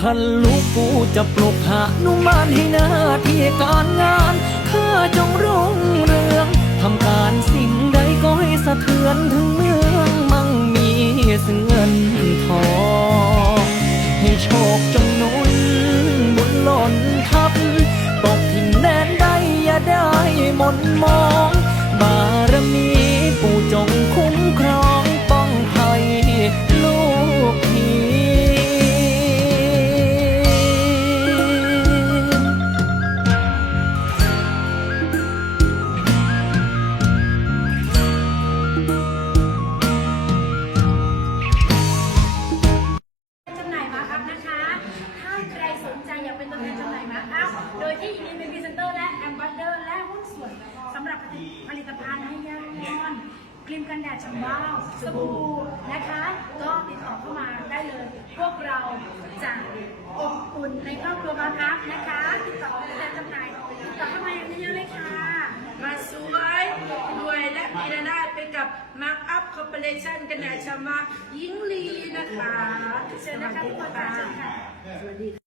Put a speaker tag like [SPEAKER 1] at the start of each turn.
[SPEAKER 1] คันลูกกูจะปลุกหานุมานให้หน้าที่การงานข้าจงรุ่งเรืองทำการสิ่งใดก็ให้สะเทือนถึงเมืองมั่งมีซึ่งเงินทองให้โชคจงนุนบุญหล่นทับตกถิ่นแดนใดอย่าได้หมนมอง
[SPEAKER 2] นจำหน่ายมาครับโดยที่ยินดีเป็นพรีเซนเตอร์และแอมบาสเดอร์และหุ้นส่วนสำหรับผลิตภัณฑ์ให้ยานอนครีมกันแดดฉ่ำว้าสบู่นะคะ ก็ติดต่อเข้ามาได้เลย พวกเราจะอบอุ่นในครอบครัวมาครับนะคะ ติดต่อตัวแทนจำหน่ายติดต่อเข้ามาอย่างนี้เลยค่ะ
[SPEAKER 3] มาสวยรวยและมีรายได้ไปกับมาร์คอัพคอร์ปอเรชั่นกันแดดชมายิงลีนะคะ
[SPEAKER 2] เชิญนะคะทุกคนค่ะเชิญค่ะ
[SPEAKER 3] สวัสดีค่ะ